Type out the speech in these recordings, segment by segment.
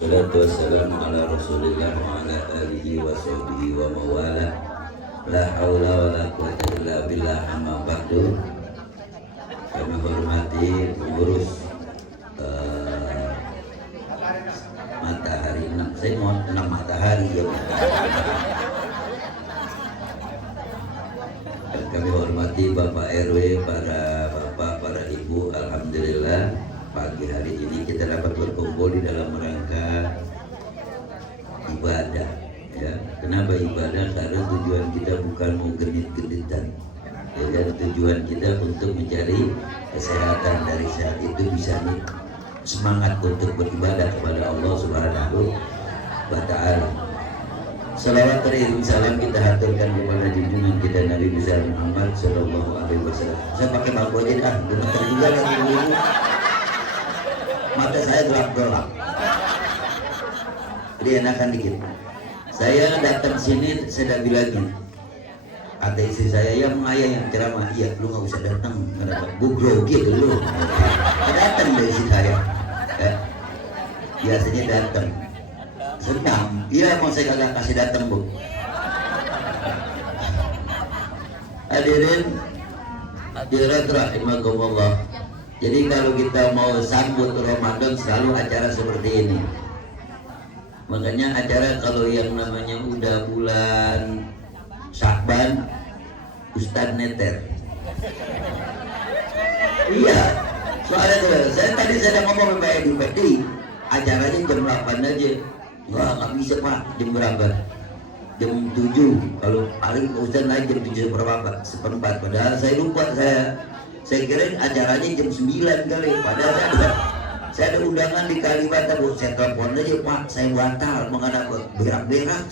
Salatu wassalamu ala rasulillah wa ala alihi wa sahbihi wa mawala. La hawla wa la quwata illa billah, amma ba'du. Kami hormati pengurus Matahari 6. Saya mau 6 Matahari ya. Dan kami hormati Bapak RW, para bapak, para ibu. Alhamdulillah pagi hari ini kita dapat berkumpul di dalam rangka ibadah, ya. Kenapa ibadah? Karena tujuan kita bukan mau genit-genitan, ya, dan tujuan kita untuk mencari kesehatan. Dari saat itu bisa nih semangat untuk beribadah kepada Allah Subhanahu wa Ta'ala. Salawat dan salam kita haturkan kepada junjungan kita Nabi besar Muhammad Sallallahu Alaihi Wasallam. Saya pakai bangku aja dah, gemeter juga lagi dulu. Mata saya gelap-gelap, jadi enakan dikit. Saya datang sini, saya bilangin, kata istri saya, ya ayah yang ceramah, iya lu nggak usah datang, kenapa? Gue grogi dulu. Datang dari istri saya, ya. Biasanya datang, senang, iya mau saya kagak kasih datang bu. Hadirin hadirat rahimakumullah. Jadi kalau kita mau sambut Ramadan selalu acara seperti ini. Makanya acara kalau yang namanya udah bulan Syakban, Ustadz neter. Iya, soalnya tuh, saya ngomong sama Edi Pedi, acaranya jam 8 aja. Nggak bisa pak, jam berapa? Jam 7. Kalau paling Ustadz naik jam 7:04. Padahal saya lupa, saya kira acaranya jam 9 kali. Padahal saya ada undangan di Kalibata bu. Saya telepon aja, pak saya batal menghadap berak-berak.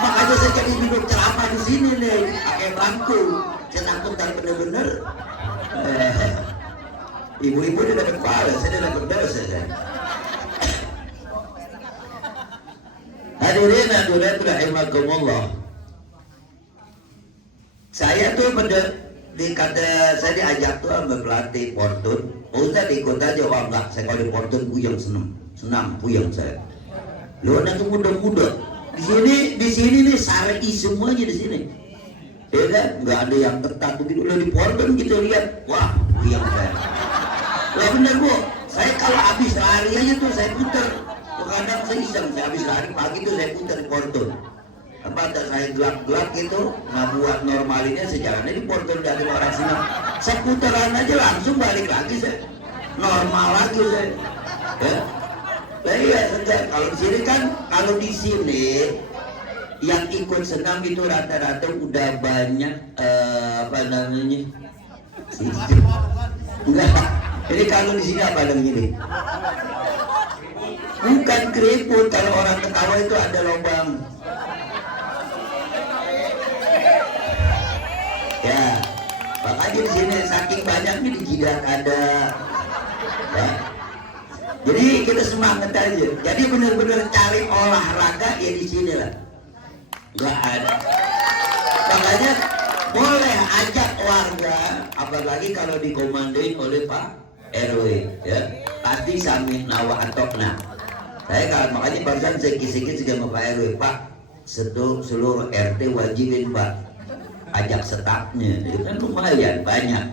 Makanya saya jadi duduk ceramah di sini nih, pakai bangku. Saya takut kan bener-bener ibu-ibu dia dapat pahala, saya dapat dosa. Hadirin hadirat rahimakumullah. Saya tuh saya diajak tuh sama pelatih Portun. Ustaz ikut aja, wah enggak, saya kalau di Portun puyeng, senam puyeng saya. Lu anak muda-muda di sini nih syar'i semuanya di sini. Ya kan, nggak ada yang ketat begitu. Lo di Portun gitu lihat, wah puyeng saya. Wah bener bu, saya kalau habis lari aja tuh saya puter. Kadang saya iseng, saya habis lari pagi tuh saya puter di Portun. Apa saya gelap-gelap gitu, nggak buat normalinnya sejalannya di Portun dari orang sini. Seputaran aja langsung balik lagi saya, normal lagi saya. Ya. Nah iya, kalau di sini kan, kalau di sini yang ikut senam itu rata-rata udah banyak apa namanya? Enggak. Jadi kalau di sini apa namanya ini? Bukan keriput, kalau orang ketawa itu ada lubang. Ya, makanya di sini saking banyaknya di jidat ada. Ya. Jadi kita semangat aja. Jadi benar-benar cari olahraga ya di sini lah. Nggak ada. Makanya boleh ajak warga, apalagi kalau dikomandoin oleh Pak RW, ya. Pasti sami nawa atokna. Saya kalau makanya barusan saya kisi-kisi sama Pak RW, Pak, seluruh RT wajibin Pak ajak stafnya, itu kan lumayan banyak.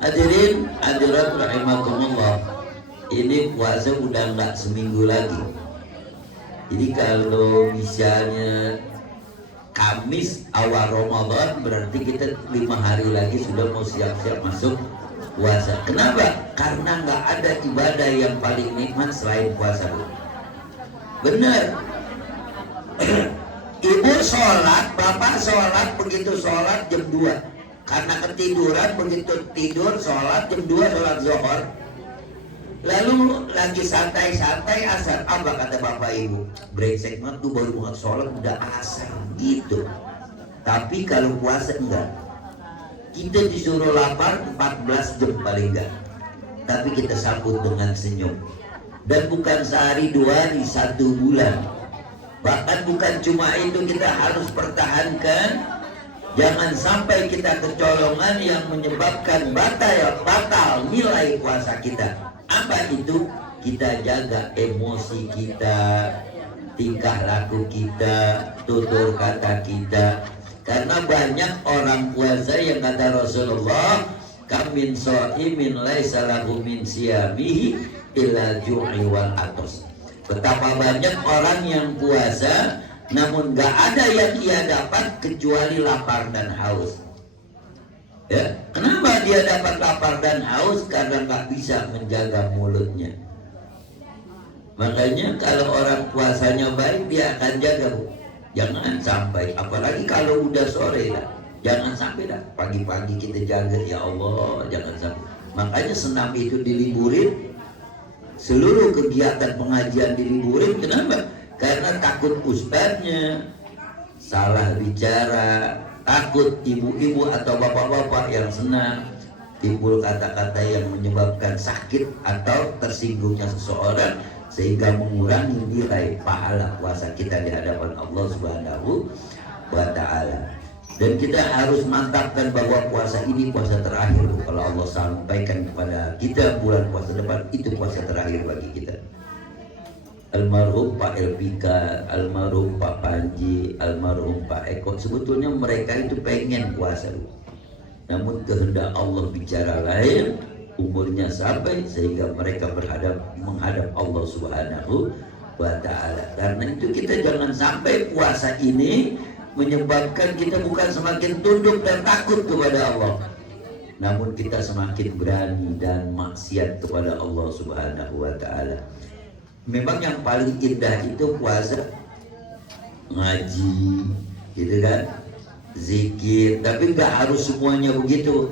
Hadirin hadirat rahimakumullah, ini puasa udah nggak seminggu lagi. Jadi kalau misalnya Kamis awal Ramadan, berarti kita 5 hari lagi sudah mau siap-siap masuk puasa. Kenapa? Karena nggak ada ibadah yang paling nikmat selain puasa. Bener. Ibu sholat, bapak sholat, begitu sholat jam 2. Karena ketiduran, begitu tidur sholat jam 2 sholat zuhur. Lalu lagi santai-santai asar. Apa kata bapak ibu? Brengsek banget tuh, baru banget sholat udah asar gitu. Tapi kalau puasa enggak. Kita disuruh lapar 14 jam paling enggak. Tapi kita sambut dengan senyum. Dan bukan sehari dua, di 1 bulan. Bahkan bukan cuma itu, kita harus pertahankan. Jangan sampai kita kecolongan yang menyebabkan batal nilai puasa kita. Apa itu? kita jaga emosi kita, tingkah laku kita, tutur kata kita. Karena banyak orang puasa yang kata Rasulullah, kamin so'imin laisa lahu min siyamihi illa ju'i wal atos. Betapa banyak orang yang puasa namun gak ada yang ia dapat kecuali lapar dan haus. Ya, kenapa dia dapat lapar dan haus? Karena gak bisa menjaga mulutnya. Makanya kalau orang puasanya baik, dia akan jaga, Bu. Jangan sampai, apalagi kalau udah sore dah, jangan sampai dah pagi-pagi kita jaga, ya Allah, jangan sampai. Makanya senam itu diliburin, seluruh kegiatan pengajian diliburin. Kenapa? Karena takut ustadznya salah bicara, takut ibu-ibu atau bapak-bapak yang senang timbul kata-kata yang menyebabkan sakit atau tersinggungnya seseorang, sehingga mengurangi nilai pahala puasa kita di hadapan Allah Subhanahu wa Ta'ala. Dan kita harus mantapkan bahwa puasa ini puasa terakhir. Kalau Allah sampaikan kepada kita bulan puasa depan itu puasa terakhir bagi kita. Almarhum Pak Elvika, almarhum Pak Panji, almarhum Pak Eko, sebetulnya mereka itu pengen puasa, namun kehendak Allah bicara lain, umurnya sampai sehingga mereka menghadap Allah Subhanahu wa Ta'ala. Karena itu kita jangan sampai puasa ini menyebabkan kita bukan semakin tunduk dan takut kepada Allah, namun kita semakin berani dan maksiat kepada Allah Subhanahu wa Ta'ala. Memang yang paling indah itu puasa ngaji, gitu kan, zikir, tapi nggak harus semuanya begitu.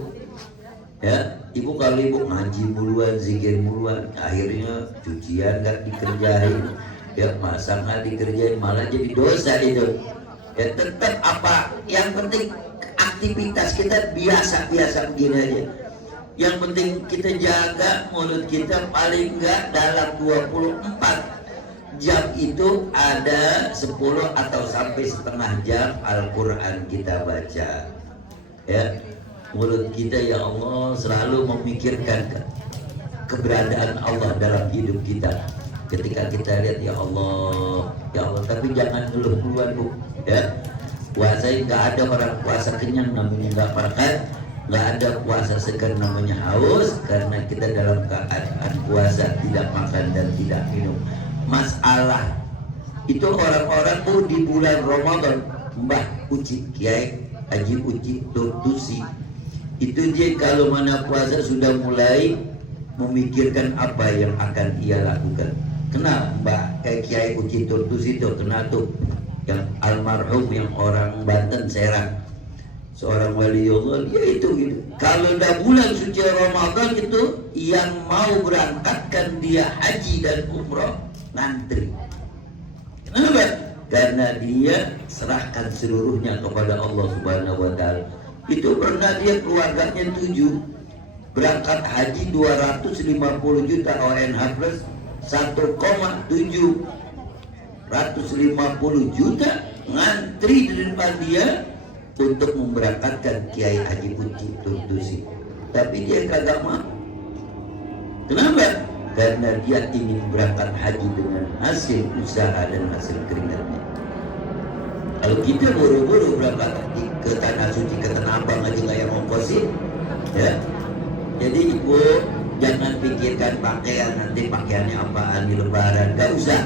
Ya, ibu kalau ibu ngaji muluan, zikir muluan, akhirnya cucian nggak dikerjain, ya masak nggak dikerjain, malah jadi dosa itu. Ya tetap apa, yang penting aktivitas kita biasa-biasa begini aja. Yang penting kita jaga mulut kita, paling enggak dalam 24 jam itu ada 10 atau sampai setengah jam Al-Quran kita baca. Ya, mulut kita ya Allah selalu memikirkan keberadaan Allah dalam hidup kita. Ketika kita lihat ya Allah, tapi jangan ngeluh-ngeluhan, Bu. Ya, puasa nggak ada orang puasa kenyang namanya nggak makan. Nggak ada puasa segar namanya haus, karena kita dalam keadaan puasa tidak makan dan tidak minum. Masalah itu orang-orang tuh di bulan Ramadan, Mbah Uci, Kiai Haji Uci Turtusi, itu dia kalau mana puasa sudah mulai memikirkan apa yang akan ia lakukan. Kena Mbah Kiai Uci Turtusi itu, kena tuh yang almarhum yang orang Banten Serang, seorang waliullah, dia itu gitu. Kalau udah bulan suci Ramadan itu yang mau berangkatkan dia haji dan umroh ngantri. Kenapa? Karena dia serahkan seluruhnya kepada Allah Subhanahu wa Ta'ala. Itu pernah dia keluarganya 7 berangkat haji 250 juta ONH plus 1,7 150 juta ngantri di depan dia untuk memberangkatkan Kiai Haji Uci Turtusi, tapi dia kagak mau. Kenapa? Karena dia ingin berangkat haji dengan hasil usaha dan hasil keringatnya. Kalau kita buru-buru berangkat haji ke tanah suci, ke tanah abang aja nggak yang ongkosin, ya. Jadi ibu jangan pikirkan pakaian nanti pakaiannya apaan di Lebaran, nggak usah.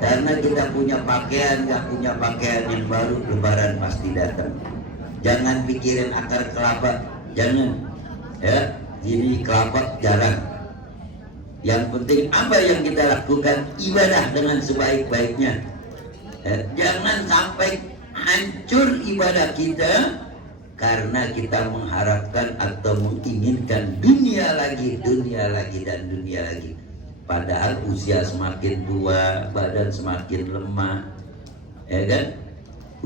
Karena kita punya pakaian, nggak punya pakaian yang baru, Lebaran pasti datang. Jangan pikirin akar kelapa, jangan. Ya, ini kelapa jarang. Yang penting apa yang kita lakukan, ibadah dengan sebaik-baiknya. Ya, jangan sampai hancur ibadah kita karena kita mengharapkan atau menginginkan dunia lagi dan dunia lagi. Padahal usia semakin tua, badan semakin lemah, ya kan?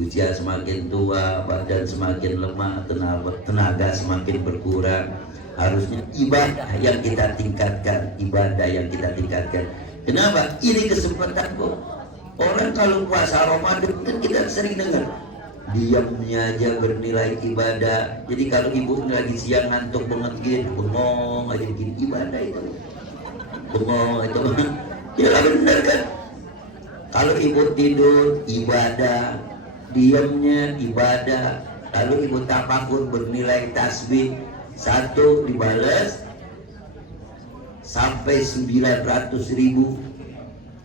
Usia semakin tua, badan semakin lemah, tenaga semakin berkurang. Harusnya ibadah yang kita tingkatkan, Kenapa? Ini kesempatan kok. Orang kalau puasa Ramadan kan kita sering dengar diamnya aja bernilai ibadah. Jadi kalau ibu lagi siang ngantuk banget gitu, bengong aja bikin ibadah itu. bengong itu ya benar kan. Kalau ibu tidur ibadah, diamnya ibadah, lalu ibu tafakur bernilai tasbih 1 dibalas sampai 900.000.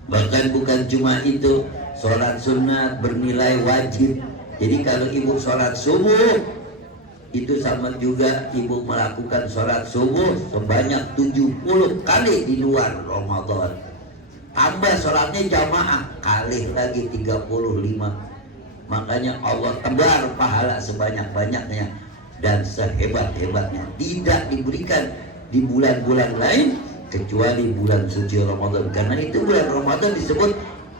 Bahkan bukan cuma itu, sholat sunat bernilai wajib. Jadi kalau ibu sholat subuh itu sama juga ibu melakukan sholat subuh sebanyak 70 kali di luar Ramadan. Tambah sholatnya jamaah kali lagi 35. Makanya Allah tebar pahala sebanyak-banyaknya dan sehebat-hebatnya. Tidak diberikan di bulan-bulan lain kecuali bulan suci Ramadan. Karena itu bulan Ramadan disebut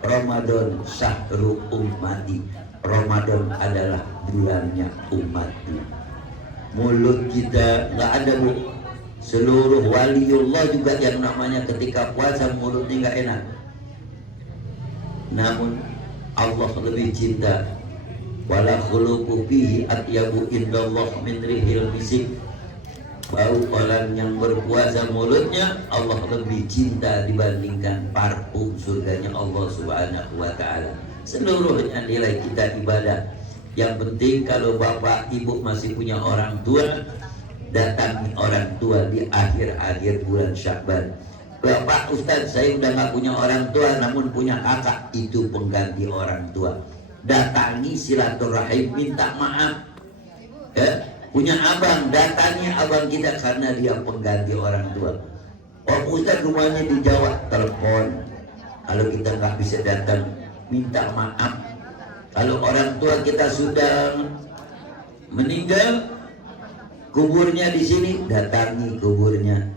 Ramadan Syahrul Ummati. Ramadan adalah bulannya umatku. Mulut kita nggak ada bu. Seluruh waliullah juga yang namanya ketika puasa mulutnya nggak enak. Namun Allah lebih cinta. Wala khuluqu fihi atyabu indallah min rihil misik. Bau orang yang berpuasa mulutnya Allah lebih cinta dibandingkan parfum surganya Allah Subhanahu wa ta'ala. Seluruhnya nilai kita ibadah. Yang penting kalau bapak ibu masih punya orang tua, datangi orang tua di akhir-akhir bulan Sya'ban. Bapak Ustaz, saya udah gak punya orang tua namun punya kakak, itu pengganti orang tua. Datangi silaturahim, minta maaf. Punya abang, datangi abang kita karena dia pengganti orang tua. Oh Ustaz rumahnya di Jawa, telepon. Kalau kita nggak bisa datang, minta maaf. Kalau orang tua kita sudah meninggal, kuburnya di sini, datangi kuburnya.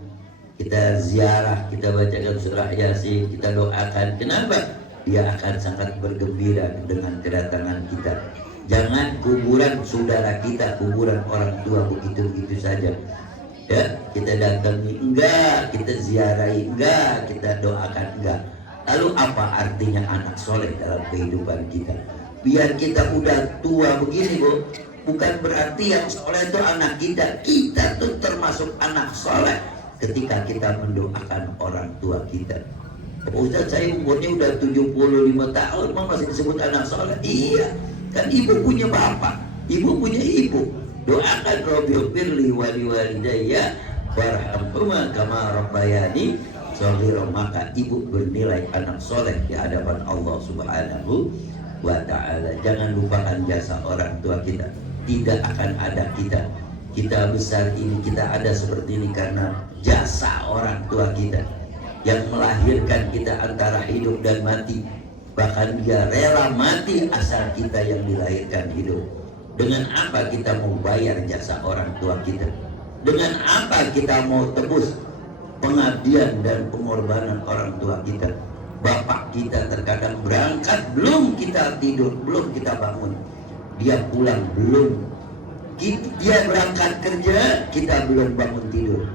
Kita ziarah, kita bacakan surah Yasin, kita doakan. Kenapa? Dia akan sangat bergembira dengan kedatangan kita. Jangan kuburan saudara kita, kuburan orang tua begitu-begitu saja. Ya, kita datangi enggak, kita ziarahi enggak, kita doakan enggak. Lalu apa artinya anak soleh dalam kehidupan kita? Biar kita udah tua begini bu, bukan berarti yang soleh itu anak kita. Kita tuh termasuk anak soleh ketika kita mendoakan orang tua kita. Ustaz saya umurnya udah 75 tahun, masih disebut anak soleh? Iya, kan ibu punya bapak, ibu punya ibu. Doakan Rabbighfirli wa liwalidayya warhamhuma kama rabbayani shaghira. Maka ibu bernilai anak soleh di hadapan Allah Subhanahu wa ta'ala. Jangan lupakan jasa orang tua kita. Tidak akan ada kita besar ini, kita ada seperti ini karena jasa orang tua kita yang melahirkan kita antara hidup dan mati. Bahkan dia rela mati asal kita yang dilahirkan hidup. Dengan apa kita mau bayar jasa orang tua kita? Dengan apa kita mau tebus pengabdian dan pengorbanan orang tua kita? Bapak kita terkadang berangkat, belum kita tidur, belum kita bangun. Dia pulang, belum. Dia berangkat kerja, kita belum bangun tidur.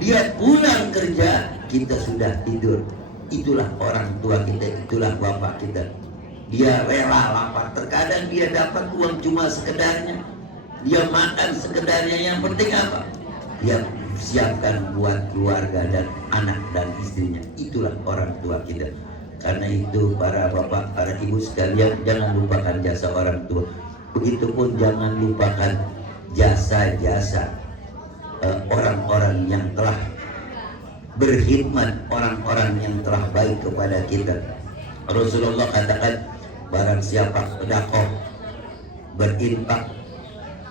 Dia pulang kerja, kita sudah tidur. Itulah orang tua kita, itulah bapak kita. Dia rela lapar, terkadang dia dapat uang cuma sekedarnya. Dia makan sekedarnya, yang penting apa? Dia siapkan buat keluarga dan anak dan istrinya. Itulah orang tua kita. Karena itu para bapak, para ibu sekalian, jangan lupakan jasa orang tua. Begitupun jangan lupakan jasa-jasa orang-orang yang telah berkhidmat, orang-orang yang telah baik kepada kita. Rasulullah katakan, barang siapa sedekah, berinfak,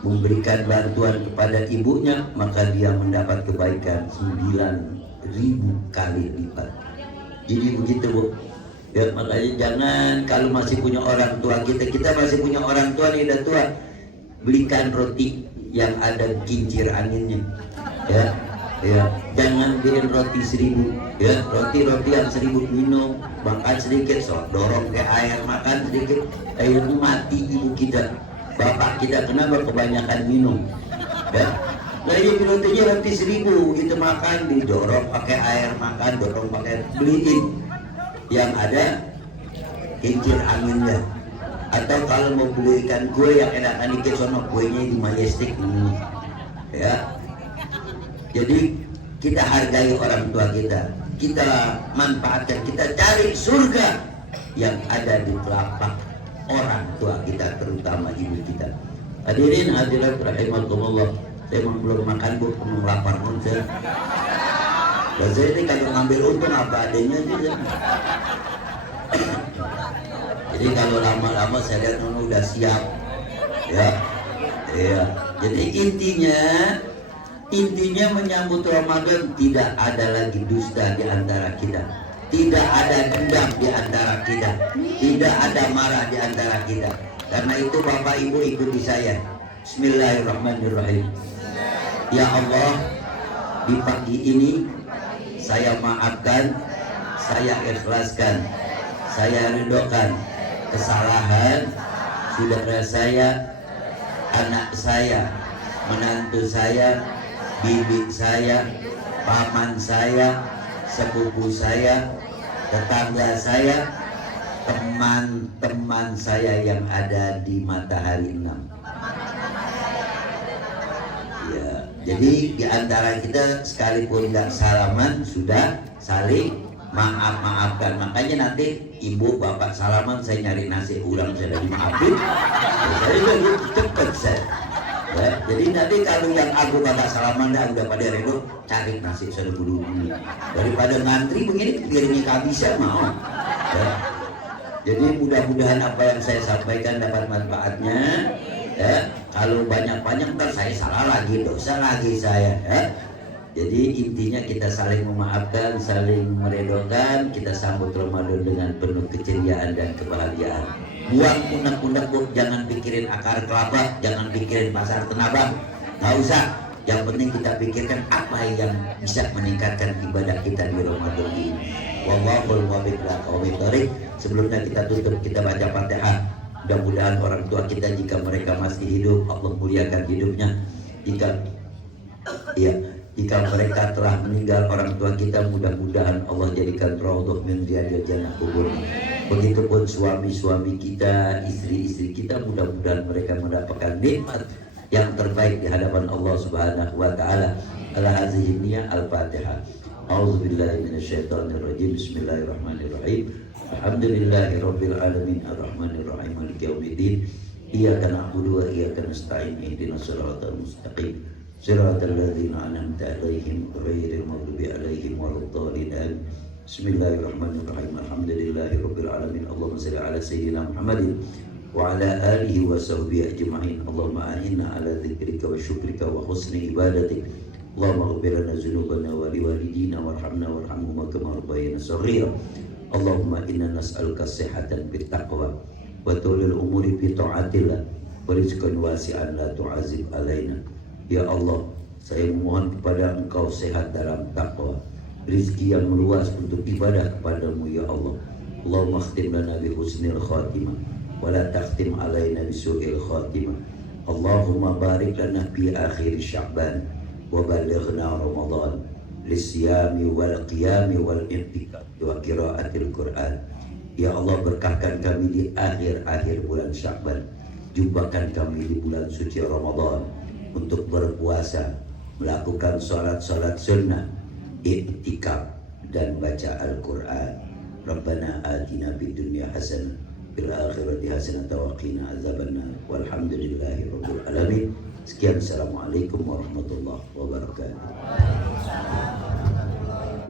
memberikan bantuan kepada ibunya, maka dia mendapat kebaikan 9.000 kali lipat. Jadi begitu bu. Ya, makanya jangan, kalau masih punya orang tua kita masih punya orang tua nih, udah tua, belikan roti yang ada kincir anginnya. Ya, jangan beliin roti 1.000. Ya, roti yang 1.000 minum, makan sedikit, so dorong ke air, makan sedikit, air mati ibu kita, bapak kita. Kenapa? Kebanyakan minum. Ya, nah ini rotinya roti 1.000, kita makan, didorong pakai air, makan, dorong pakai, beliin yang ada kincir anginnya. Atau kalau mau belikan kue yang enakan dikit, sono kuenya di Majestic ini. Ya, jadi kita hargai orang tua kita. kita manfaatkan, kita cari surga yang ada di telapak orang tua kita, terutama ibu kita. Hadirin hadirat rahimakumullah, saya memang belum makan bu, belum lapar pun saya. Saya ini kalau ngambil untung apa adanya aja. Jadi kalau lama-lama saya lihat Nono udah siap, ya, iya. Jadi intinya menyambut Ramadan tidak ada lagi dusta di antara kita, tidak ada dendam di antara kita, tidak ada marah di antara kita. Karena itu Bapak Ibu ikuti saya. Bismillahirrahmanirrahim. Ya Allah, di pagi ini saya maafkan, saya ikhlaskan, saya ridhokan kesalahan saudara saya, anak saya, menantu saya, bibi saya, paman saya, sepupu saya, tetangga saya, teman-teman saya yang ada di Matahari 6. Ya, jadi di antara kita sekalipun tidak salaman sudah saling maafkan. Makanya nanti ibu bapak salaman, saya nyari nasi ulang, saya lagi maafin. Saya udah cepet saya. Ya, jadi nanti kalau yang aku bapak salaman dah udah pada redo, cari nasi saya dulu. Daripada ngantri begini piringnya kehabisan mau. Ya. Jadi mudah-mudahan apa yang saya sampaikan dapat manfaatnya. Ya, kalau banyak-banyak ntar saya salah lagi, dosa lagi saya. Ya. Jadi intinya kita saling memaafkan, saling meredokan, kita sambut Ramadan dengan penuh keceriaan dan kebahagiaan. Buang unek-unek, jangan pikirin akar kelapa, jangan pikirin pasar Tanah, nggak usah. Yang penting kita pikirkan apa yang bisa meningkatkan ibadah kita di Ramadan ini. Wallahul muwaffiq ila aqwamit thoriq. Sebelumnya kita tutup, kita baca Fatihah. Mudah-mudahan orang tua kita jika mereka masih hidup, Allah muliakan hidupnya. Jika mereka telah meninggal, orang tua kita mudah-mudahan Allah jadikan raudhah min riyadil jannah kuburnya. Begitupun suami-suami kita, istri-istri kita, mudah-mudahan mereka mendapatkan nikmat yang terbaik di hadapan Allah Subhanahu wa taala. Al-Hazimiyah Al-Fatihah. A'udzubillahi minasyaitonirrajim. Bismillahirrahmanirrahim. Alhamdulillahirabbil alamin arrahmanir rahim maliki yaumiddin. Iyyaka na'budu wa iyyaka nasta'in. Ihdinas siratal mustaqim. Siratal ladzina an'amta 'alaihim ghairil maghdubi 'alaihim waladdallin. Bismillahirrahmanirrahim. Alhamdulillahirabbil alamin. Allahumma shalli ala sayyidina Muhammadin wa ala alihi wa sahbihi ajma'in. Allahumma a'inna ala dzikrika wa syukrika wa husni ibadatik. Allahumma ighfir lana dzunubana wa liwalidina warhamna warhamhum kama rabbayana shaghira. Allahumma inna nas'aluka sihhatan fit taqwa wa tulul umuri fi ta'atillah wa rizqan wasi'an la tu'azib alaina. Ya Allah, saya memohon kepada Engkau sehat dalam takwa, rizki yang meluas untuk ibadah kepadamu ya Allah. Allahumma khtim lana bi husnil khatimah wa la takhtim alaina bi su'il khatimah. Allahumma barik lana fi akhir Sya'ban wa balighna Ramadan lisyami wal qiyami wal intikaf wa qiraatil Quran. Ya Allah, berkahkan kami di akhir-akhir bulan Sya'ban, jumpakan kami di bulan suci Ramadan untuk berpuasa, melakukan sholat sunnah, i'tikaf dan baca Al-Quran. Rabbana atina fid dunya hasanah fil akhirati hasanah wa qina azabannar. Walhamdulillahirabbil alamin. Sekian, assalamualaikum warahmatullahi wabarakatuh.